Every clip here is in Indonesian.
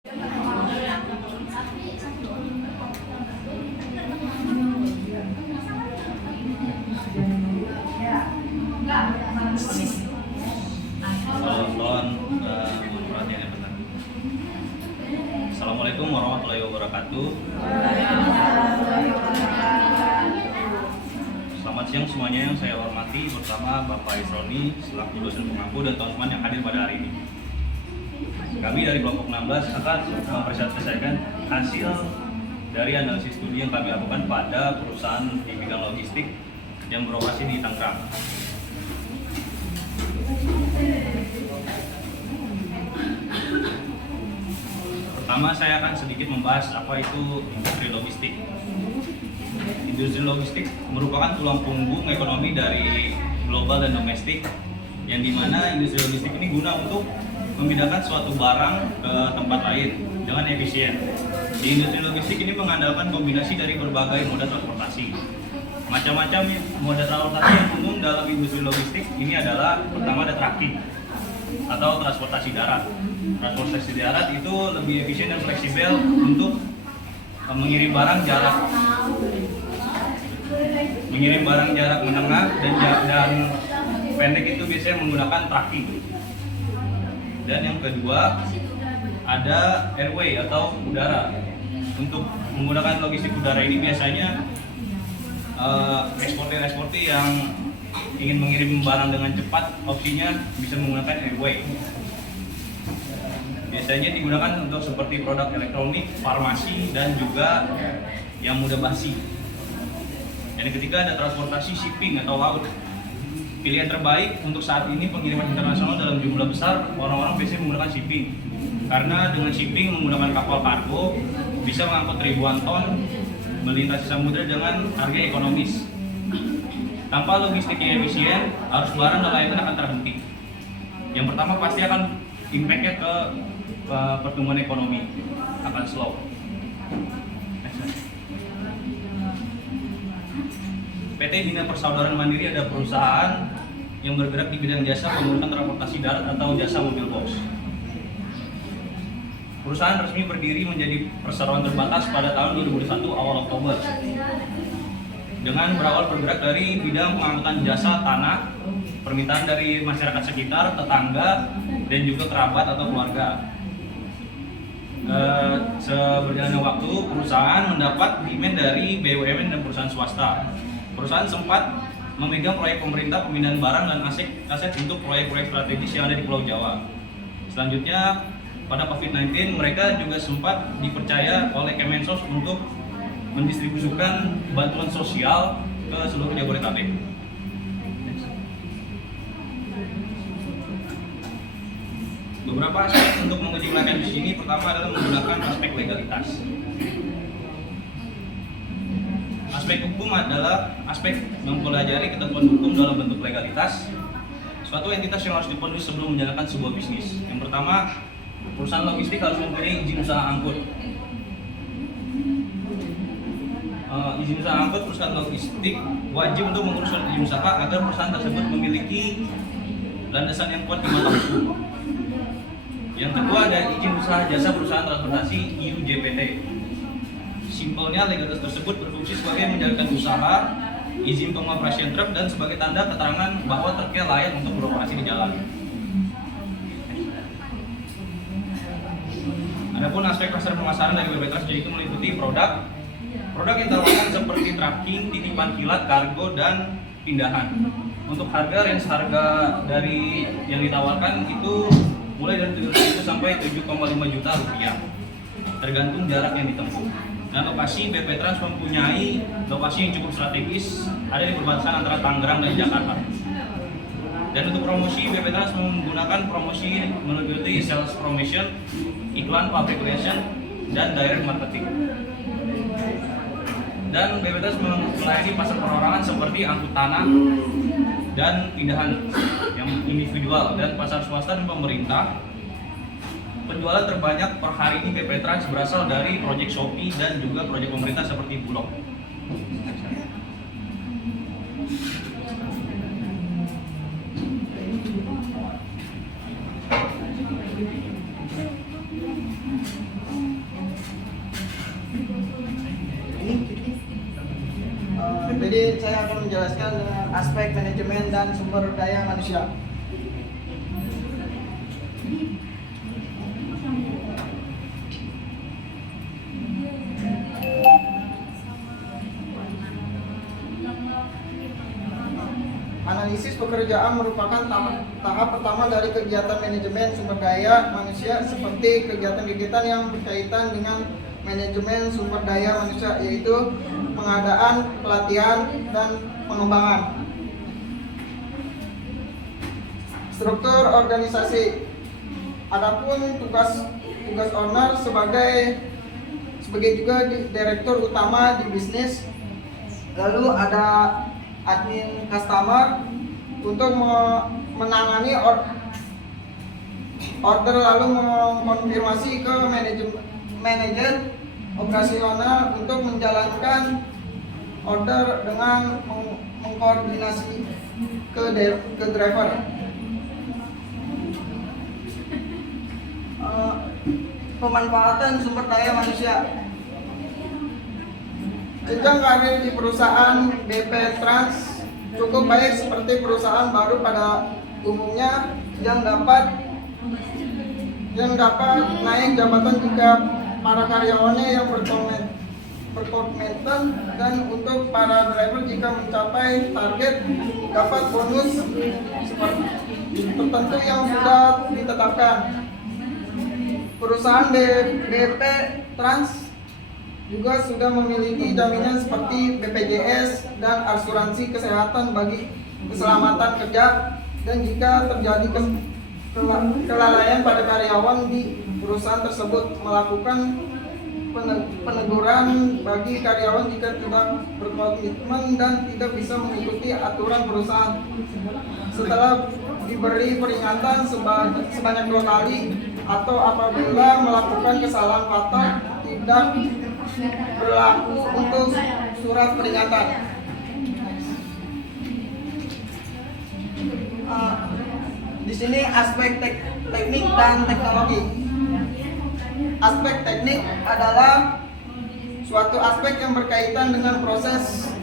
Assalamualaikum warahmatullahi wabarakatuh. Selamat siang semuanya, yang saya hormati bersama Bapak Isroni selaku dosen pengampu dan teman-teman yang hadir pada hari ini. Kami dari kelompok 16 akan mempresentasikan hasil dari analisis studi yang kami lakukan pada perusahaan di bidang logistik yang beroperasi di Tangerang. Pertama, saya akan sedikit membahas apa itu industri logistik. Industri logistik merupakan tulang punggung ekonomi dari global dan domestik, yang dimana industri logistik ini guna untuk memindahkan suatu barang ke tempat lain dengan efisien. Di industri logistik ini mengandalkan kombinasi dari berbagai moda transportasi. Macam-macam moda transportasi yang umum dalam industri logistik ini adalah, pertama ada trucking atau transportasi darat. Transportasi darat itu lebih efisien dan fleksibel untuk mengirim barang jarak menengah dan pendek, itu biasanya menggunakan trucking. Dan yang kedua ada airway atau udara. Untuk menggunakan logistik udara ini biasanya eksportir yang ingin mengirim barang dengan cepat, opsinya bisa menggunakan airway. Biasanya digunakan untuk seperti produk elektronik, farmasi, dan juga yang mudah basi. Yang ketiga ada transportasi shipping atau laut. Pilihan terbaik untuk saat ini pengiriman internasional dalam jumlah besar, orang-orang biasanya menggunakan shipping. Karena dengan shipping menggunakan kapal kargo bisa mengangkut ribuan ton melintasi samudera dengan harga ekonomis. Tanpa logistik yang efisien, arus barang dan layanan akan terhenti. Yang pertama pasti akan impact-nya ke pertumbuhan ekonomi, akan slow. PT Bina Persaudaraan Mandiri adalah perusahaan yang bergerak di bidang jasa penggunaan transportasi darat atau jasa mobil box. Perusahaan resmi berdiri menjadi perseroan terbatas pada tahun 2021 awal Oktober, dengan berawal bergerak dari bidang pengangkutan jasa tanah, permintaan dari masyarakat sekitar, tetangga, dan juga kerabat atau keluarga. Seberjalannya waktu, perusahaan mendapat demand dari BUMN dan perusahaan swasta. Perusahaan sempat memegang proyek pemerintah pemindahan barang dan aset untuk proyek-proyek strategis yang ada di Pulau Jawa. Selanjutnya, pada COVID-19, mereka juga sempat dipercaya oleh Kemensos untuk mendistribusikan bantuan sosial ke seluruh Jabodetabek. Beberapa aspek untuk menguji kelayakan di sini, pertama adalah menggunakan aspek legalitas. Aspek hukum adalah aspek mempelajari ketentuan hukum dalam bentuk legalitas, suatu entitas yang harus dipenuhi sebelum menjalankan sebuah bisnis. Yang pertama, perusahaan logistik harus mempunyai izin usaha angkut. Izin usaha angkut perusahaan logistik wajib untuk mengurus izin usaha agar perusahaan tersebut memiliki landasan yang kuat di mata hukum. Yang kedua ada izin usaha jasa perusahaan transportasi IUJPT. Simpelnya, legalitas tersebut berfungsi sebagai menjalankan usaha, izin pengoperasian truk, dan sebagai tanda keterangan bahwa truknya layak untuk beroperasi di jalan. Adapun aspek pasar pemasaran dari BPTRANS yaitu meliputi produk yang ditawarkan seperti tracking, titipan kilat, kargo, dan pindahan. Untuk harga dari yang ditawarkan itu mulai dari 7.000 sampai 7,5 juta rupiah, tergantung jarak yang ditempuh. Dan lokasi BPTRANS mempunyai lokasi yang cukup strategis, ada di perbatasan antara Tangerang dan Jakarta. Dan untuk promosi, BPTRANS menggunakan promosi meliputi sales promotion, iklan, public relation, dan direct marketing. Dan BPTRANS melayani pasar perorangan seperti angkut tanah dan pindahan yang individual, dan pasar swasta dan pemerintah. Penjualan terbanyak per hari ini BPTRANS berasal dari proyek Shopee dan juga proyek pemerintah seperti Bulog. Jadi saya akan menjelaskan dengan aspek manajemen dan sumber daya manusia. Analisis pekerjaan merupakan tahap pertama dari kegiatan manajemen sumber daya manusia, seperti kegiatan-kegiatan yang berkaitan dengan manajemen sumber daya manusia, yaitu pengadaan, pelatihan, dan pengembangan. Struktur organisasi. Adapun tugas owner sebagai juga direktur utama di bisnis. Lalu ada admin customer untuk menangani order, lalu mengkonfirmasi ke manajer operasional untuk menjalankan order dengan mengkoordinasi ke driver. Pemanfaatan sumber daya manusia. Jenjang karir di perusahaan BP Trans cukup baik, seperti perusahaan baru pada umumnya yang dapat naik jabatan jika para karyawannya yang berkomitmen, dan untuk para driver jika mencapai target dapat bonus seperti tertentu yang sudah ditetapkan. Perusahaan BP Trans juga sudah memiliki jaminan seperti BPJS dan asuransi kesehatan bagi keselamatan kerja, dan jika terjadi kelalaian pada karyawan di perusahaan tersebut, melakukan peneguran bagi karyawan jika tidak berkomitmen dan tidak bisa mengikuti aturan perusahaan. Setelah diberi peringatan sebanyak 2 kali, atau apabila melakukan kesalahan fatal, tidak berlaku untuk surat peringatan. Di sini aspek teknik dan teknologi. Aspek teknik adalah suatu aspek yang berkaitan dengan proses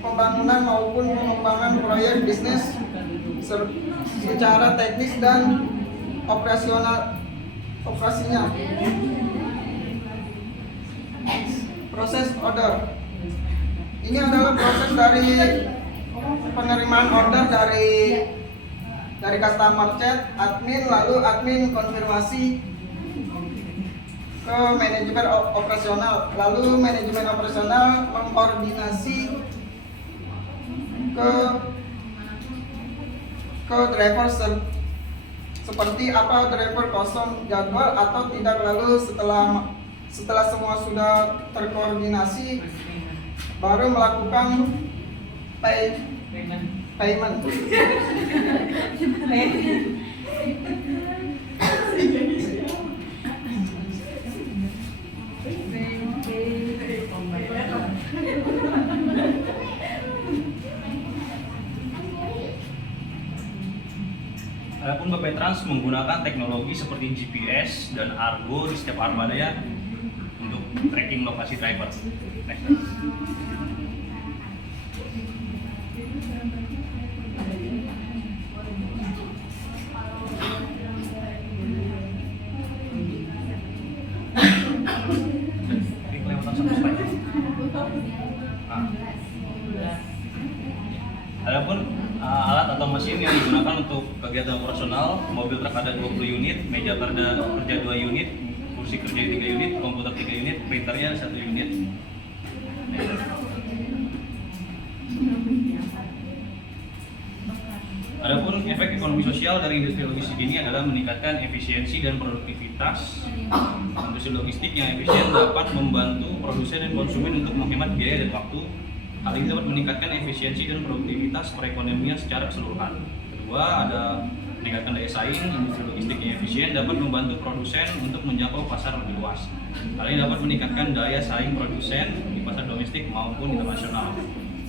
pembangunan maupun pengembangan proyek bisnis secara teknis dan operasinya. Proses order. Ini adalah proses dari penerimaan order dari customer chat, admin, lalu admin konfirmasi ke manajemen operasional, lalu manajemen operasional mengkoordinasi ke driver seperti apa driver kosong jadwal atau tidak, lalu setelah semua sudah terkoordinasi baru melakukan payment. Adapun BP Trans menggunakan teknologi seperti GPS dan Argo di setiap armadanya untuk tracking lokasi driver. Next. Adapun alat atau mesin yang digunakan untuk kegiatan operasional, mobil truk ada 20 unit, meja kerja 2 unit, kursi kerja 3 unit, komputer 3 unit, printernya 1 unit. Adapun efek ekonomi sosial dari industri logistik ini adalah meningkatkan efisiensi dan produktivitas. Industri logistik yang efisien dapat membantu produsen dan konsumen untuk menghemat biaya dan waktu. Hal ini dapat meningkatkan efisiensi dan produktivitas perekonomian secara keseluruhan. Kedua, ada meningkatkan daya saing. Industri logistik yang efisien dapat membantu produsen untuk menjangkau pasar lebih luas. Hal ini dapat meningkatkan daya saing produsen di pasar domestik maupun internasional.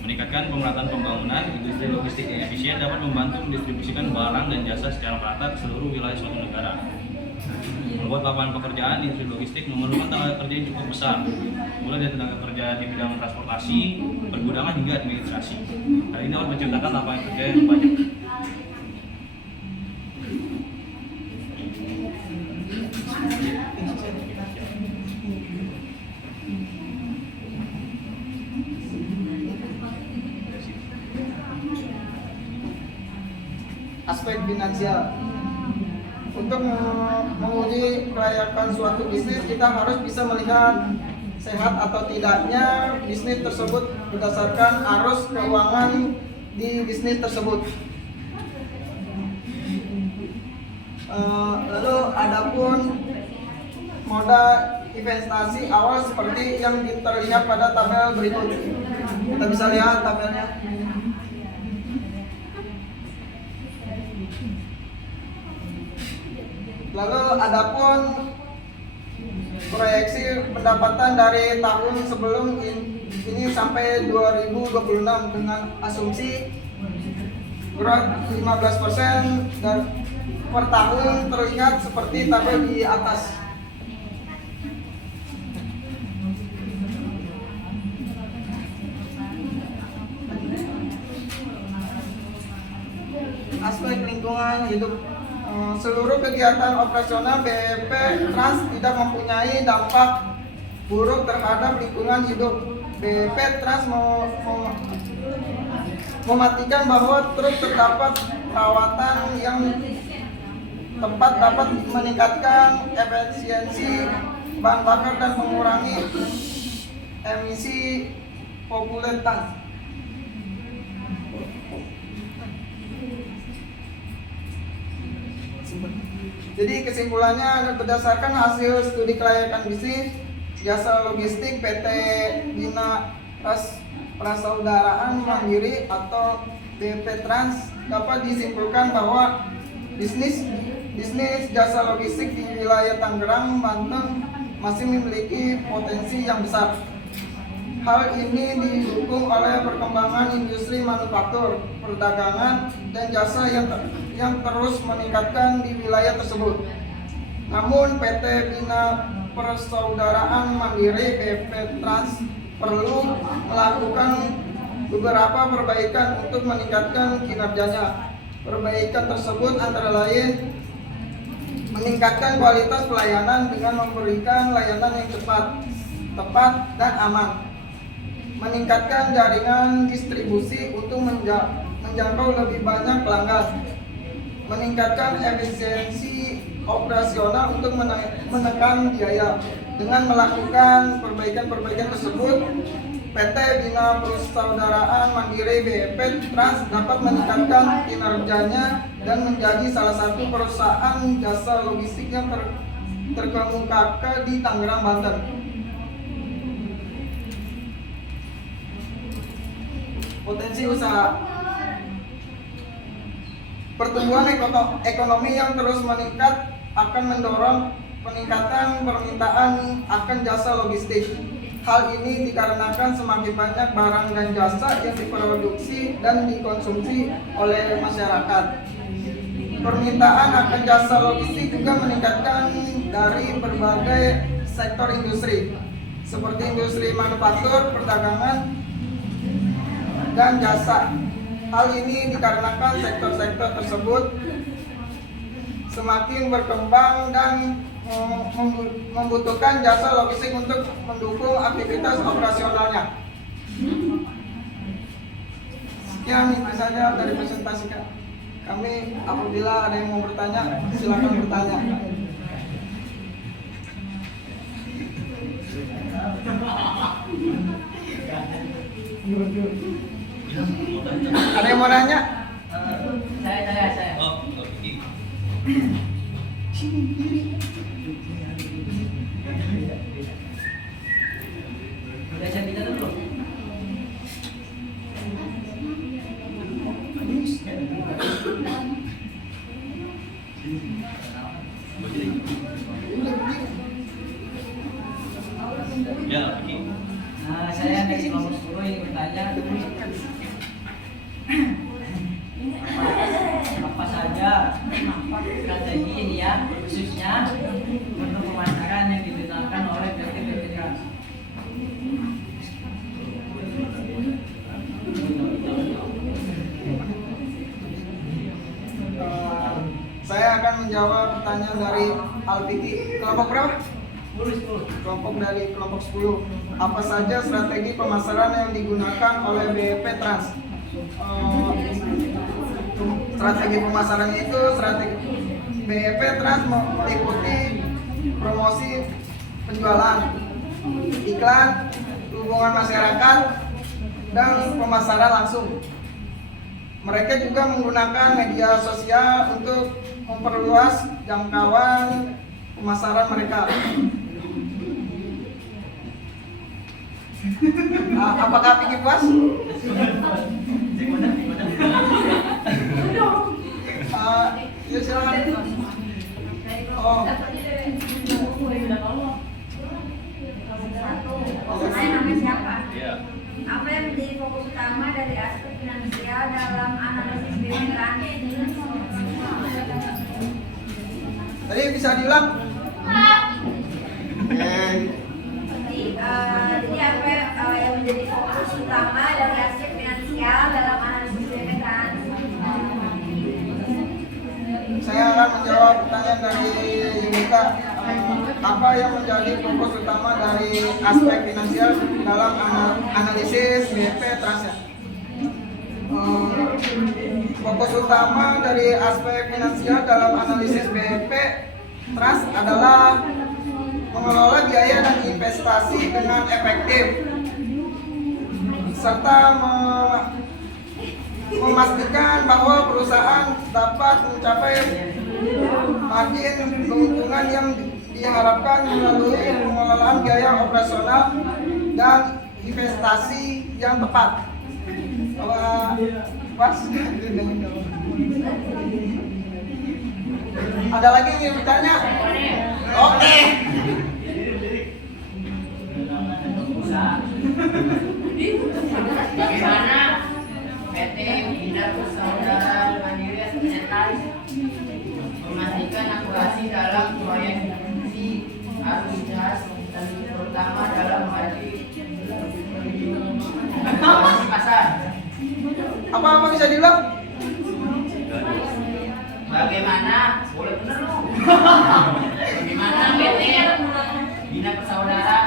Meningkatkan pemerataan pembangunan. Industri logistik yang efisien dapat membantu mendistribusikan barang dan jasa secara merata ke seluruh wilayah suatu negara. Membuat lapangan pekerjaan di industri logistik memerlukan tenaga kerja yang cukup besar, mulai dari tenaga kerja di bidang transportasi, pergudangan hingga administrasi. Hal ini dapat menciptakan lapangan kerja yang banyak. Aspek finansial. Untuk menguji kelayakan suatu bisnis, kita harus bisa melihat sehat atau tidaknya bisnis tersebut berdasarkan arus keuangan di bisnis tersebut. Lalu adapun moda investasi awal seperti yang terlihat pada tabel berikut. Kita bisa lihat tabelnya. Lalu adapun proyeksi pendapatan dari tahun sebelum ini sampai 2026 dengan asumsi growth 15% dan per tahun terlihat seperti tabel di atas. Aspek lingkungan hidup. Seluruh kegiatan operasional BEP Trans tidak mempunyai dampak buruk terhadap lingkungan hidup. BEP Trans memastikan bahwa terus terdapat perawatan yang tepat dapat meningkatkan efisiensi bahan bakar dan mengurangi emisi polutan. Jadi kesimpulannya berdasarkan hasil studi kelayakan bisnis jasa logistik PT Bina Persaudaraan Mandiri atau BP Trans dapat disimpulkan bahwa bisnis jasa logistik di wilayah Tangerang, Banten masih memiliki potensi yang besar. Hal ini didukung oleh perkembangan industri manufaktur, perdagangan, dan jasa yang terus meningkatkan di wilayah tersebut. Namun PT Bina Persaudaraan Mandiri BP Trans perlu melakukan beberapa perbaikan untuk meningkatkan kinerjanya. Perbaikan tersebut antara lain meningkatkan kualitas pelayanan dengan memberikan layanan yang cepat, tepat, dan aman. Meningkatkan jaringan distribusi untuk menjangkau lebih banyak pelanggan. Meningkatkan efisiensi operasional untuk menekan biaya. Dengan melakukan perbaikan tersebut, PT Bina Persaudaraan Mandiri BP Trans dapat meningkatkan kinerjanya dan menjadi salah satu perusahaan jasa logistik yang terkemuka di Tangerang, Banten. Potensi usaha. Pertumbuhan ekonomi yang terus meningkat akan mendorong peningkatan permintaan akan jasa logistik. Hal ini dikarenakan semakin banyak barang dan jasa yang diproduksi dan dikonsumsi oleh masyarakat. Permintaan akan jasa logistik juga meningkatkan dari berbagai sektor industri, seperti industri manufaktur, perdagangan, dan jasa. Hal ini dikarenakan sektor-sektor tersebut semakin berkembang dan membutuhkan jasa logistik untuk mendukung aktivitas operasionalnya. Sekian itu saja dari presentasi kami. Apabila ada yang mau bertanya, silakan bertanya. Ada yang mau nanya? Saya. Oh, oke. Udah saya bicara dulu. Ya, oke. Nah, saya dari nomor 10 ini bertanya apa saja strategi ini ya khusus implementasinya untuk pemasaran yang digunakan oleh PT Trans. Saya akan menjawab pertanyaan dari Alpiki. Kelompok berapa? 10. Kelompok dari kelompok 10. Apa saja strategi pemasaran yang digunakan oleh BEP Trans? Strategi pemasaran itu strategi BEP Trans meliputi promosi penjualan, iklan, hubungan masyarakat, dan pemasaran langsung. Mereka juga menggunakan media sosial untuk memperluas jangkauan pemasaran mereka. Apakah Piki puas? Ya silakan. Oh. Saya namanya siapa? Iya. Apa yang menjadi fokus utama dari aspek finansial dalam analisis BEP Trans? Tadi bisa diulang? Jadi apa yang menjadi fokus utama dari aspek finansial dalam analisis BEP Trans? Saya akan menjawab pertanyaan dari Yunita. Apa yang menjadi fokus utama dari aspek finansial dalam analisis BEP Trans? Fokus utama dari aspek finansial dalam analisis BEP Trans adalah mengelola biaya dan investasi dengan efektif, serta memastikan bahwa perusahaan dapat mencapai margin keuntungan yang diharapkan melalui pengelolaan biaya operasional dan investasi yang tepat. Pas. Ada lagi yang bertanya? Oke. Bagaimana PT Bina Persaudaraan Mandiri Trans memastikan akurasi dalam proyeksi arus gas dan terutama dalam menghadapi pasar? Apa bisa diulang? Bagaimana boleh bener lu? Bagaimana PT Bina Persaudaraan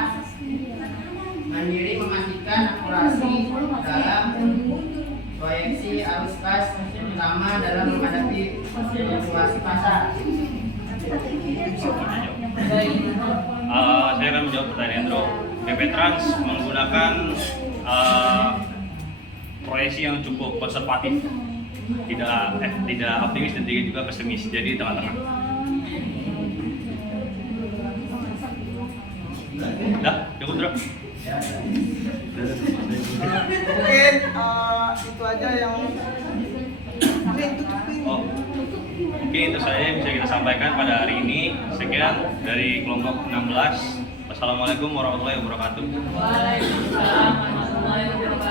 Mandiri memastikan akurasi dalam proyeksi arus kas terutama dalam menghadapi fluktuasi pasar? Saya akan menjawab pertanyaan Bro. BEP Trans menggunakan proyeksi yang cukup konservatif, tidak optimis dan juga pesimis, jadi tengah-tengah. Dah, cukup Bro. Mungkin itu aja yang Oh, mungkin itu saja yang bisa kita sampaikan pada hari ini. Sekian dari kelompok 16. Wassalamualaikum warahmatullahi wabarakatuh. Waalaikumsalam warahmatullahi wabarakatuh.